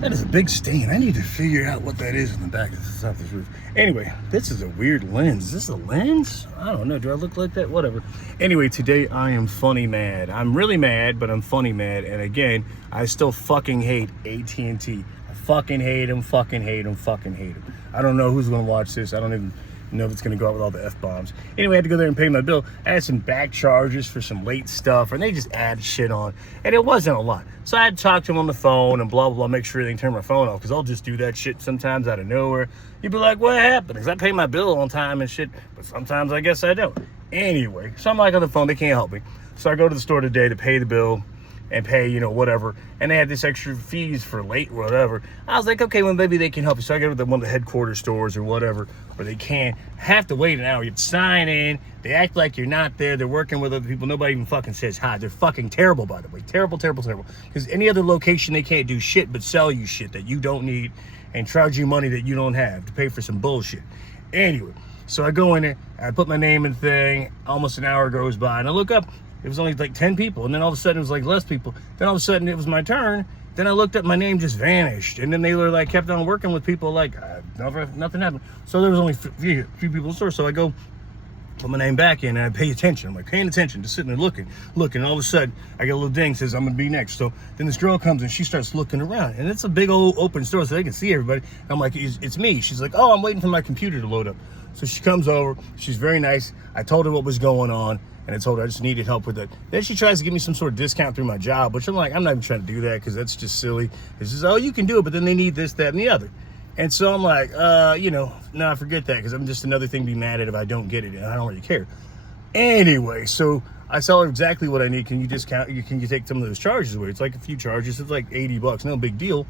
That is a big stain. I need to figure out what that is in the back of this roof. Anyway, this is a weird lens. Is this a lens? I don't know. Do I look like that? Whatever. Anyway, today I am funny mad. I'm really mad, but I'm funny mad. And again, I still fucking hate AT&T. I fucking hate them, fucking hate them, fucking hate them. I don't know who's going to watch this. I don't even know if it's going to go out with all the F-bombs. Anyway, I had to go there and pay my bill. I had some back charges for some late stuff, and they just add shit on. And it wasn't a lot. So I had to talk to them on the phone and blah, blah, blah, make sure they can turn my phone off, because I'll just do that shit sometimes out of nowhere. You'd be like, what happened? Because I pay my bill on time and shit, but sometimes I guess I don't. Anyway, so I'm like on the phone, they can't help me. So I go to the store today to pay the bill and pay, you know, whatever. And they had this extra fees for late, whatever. I was like, okay, well, maybe they can help you. So I go to one of the headquarters stores or whatever, where they can't have to wait an hour. You have to sign in. They act like you're not there. They're working with other people. Nobody even fucking says hi. They're fucking terrible, by the way. Terrible, terrible, terrible. Because any other location, they can't do shit but sell you shit that you don't need and charge you money that you don't have to pay for some bullshit. Anyway, so I go in there. I put my name in the thing. Almost an hour goes by. And I look up. It was only like 10 people, and then all of a sudden it was like less people. Then all of a sudden it was my turn. Then I looked up, my name just vanished, and then they were like kept on working with people like nothing happened. So there was only few people in the store. So I go put my name back in, and I pay attention. I'm like paying attention, just sitting there looking. And all of a sudden I get a little ding, says I'm gonna be next. So then this girl comes and she starts looking around, and it's a big old open store so they can see everybody. And I'm like, it's me. She's like, oh, I'm waiting for my computer to load up. So she comes over. She's very nice. I told her what was going on. And I told her I just needed help with it. Then she tries to give me some sort of discount through my job, which I'm like, I'm not even trying to do that because that's just silly. It's just, oh, you can do it, but then they need this, that, and the other. And so I'm like, no, forget that, because I'm just another thing to be mad at if I don't get it, and I don't really care. Anyway, so I tell her exactly what I need. Can you discount? Can you take some of those charges away? It's like a few charges. It's like $80, no big deal.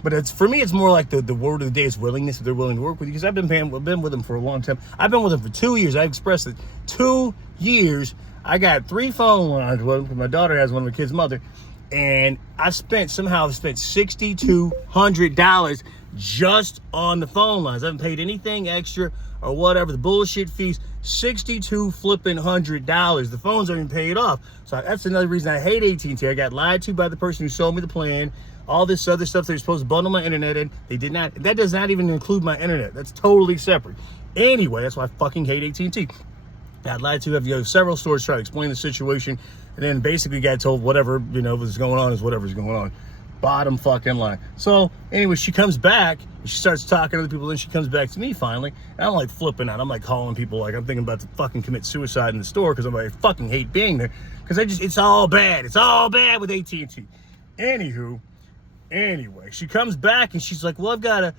But it's, for me, it's more like the word of the day is willingness. If they're willing to work with you, because I've been with them for a long time. I've been with them for 2 years. I expressed it. 2 years. I got 3 phone lines with them because my daughter has one of my kids' mother, and I've spent $6,200 just on the phone lines. I haven't paid anything extra or whatever. The bullshit fees, $6,200. The phones aren't even paid off. So that's another reason I hate AT&T. I got lied to by the person who sold me the plan. All this other stuff they're supposed to bundle my internet in. They did not. That does not even include my internet. That's totally separate. Anyway, that's why I fucking hate AT&T. Got lied to. Have several stores try to explain the situation, and then basically got told whatever, was going on is whatever's going on. Bottom fucking line. So anyway, she comes back and she starts talking to other people. Then she comes back to me finally, and I'm like flipping out. I'm like calling people like I'm thinking about to fucking commit suicide in the store because I'm like, I fucking hate being there because it's all bad. It's all bad with AT&T. Anyway, she comes back and she's like, well, I've got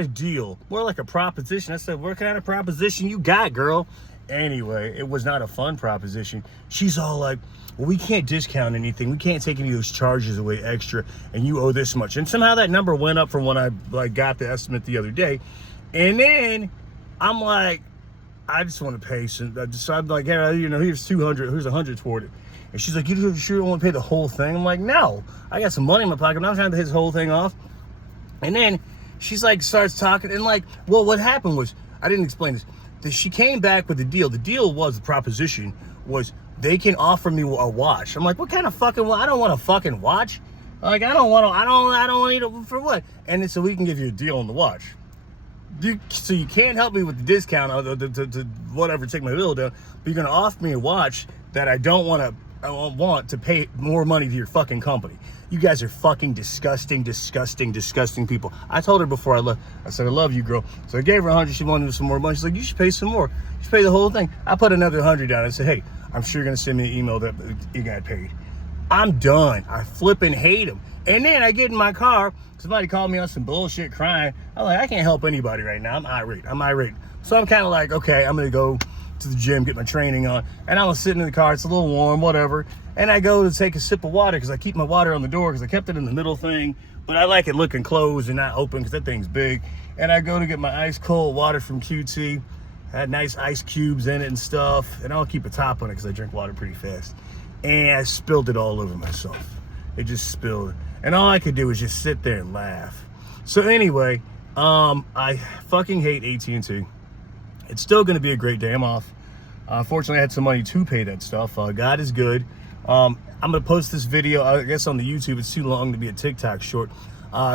a deal, more like a proposition. I said, what kind of proposition you got, girl? Anyway, it was not a fun proposition. She's all like, well, we can't discount anything. We can't take any of those charges away extra, and you owe this much. And somehow that number went up from when I got the estimate the other day. And then I'm like, I just want to pay some. So I'm like, hey, here's 200, here's 100 toward it. And she's like, you sure don't want to pay the whole thing? I'm like, no, I got some money in my pocket. I'm not trying to pay this whole thing off. And then she's like, starts talking, and like, well, what happened was, I didn't explain this. She came back with the deal. The deal was, the proposition was, they can offer me a watch. I'm like, what kind of fucking watch? I don't want a fucking watch. Like, I don't need it for what? And then, so we can give you a deal on the watch. So you can't help me with the discount or the whatever, take my bill down, but you're going to offer me a watch that I don't want to pay more money to your fucking company. You guys are fucking disgusting people. I told her before I left, I said, I love you, girl. So I gave her 100. She wanted some more money. She's like, you should pay some more. You should pay the whole thing. I put another 100 down. I said, hey, I'm sure you're going to send me an email that you got paid. I'm done. I flipping hate them. And then I get in my car. Somebody called me on some bullshit crying. I'm like, I can't help anybody right now. I'm irate. So I'm kind of like, okay, I'm going to go to the gym, get my training on, and I was sitting in the car. It's a little warm, whatever, and I go to take a sip of water because I keep my water on the door because I kept it in the middle thing, but I like it looking closed and not open because that thing's big. And I go to get my ice cold water from QT, had nice ice cubes in it and stuff, and I'll keep a top on it because I drink water pretty fast, and I spilled it all over myself. It just spilled, and all I could do was just sit there and laugh. So anyway, I fucking hate AT&T. It's still going to be a great day. I'm off. Fortunately, I had some money to pay that stuff. God is good. I'm going to post this video, I guess, on the YouTube. It's too long to be a TikTok short.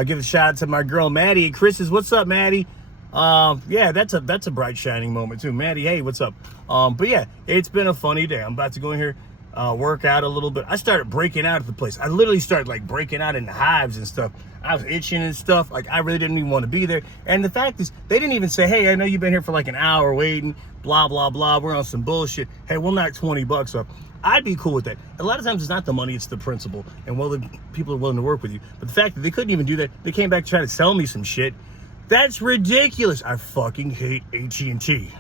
Give a shout out to my girl Maddie. Chris's, what's up, Maddie? Yeah, that's a bright shining moment too. Maddie, hey, what's up? But yeah, it's been a funny day. I'm about to go in here, work out a little bit. I started breaking out of the place. I literally started like breaking out in hives and stuff. I was itching and stuff. Like, I really didn't even want to be there. And the fact is, they didn't even say, hey, I know you've been here for like an hour waiting, blah, blah, blah. We're on some bullshit. Hey, we'll knock 20 bucks off. I'd be cool with that. A lot of times it's not the money, it's the principle. And well, the people are willing to work with you. But the fact that they couldn't even do that, they came back to try to sell me some shit. That's ridiculous. I fucking hate AT&T.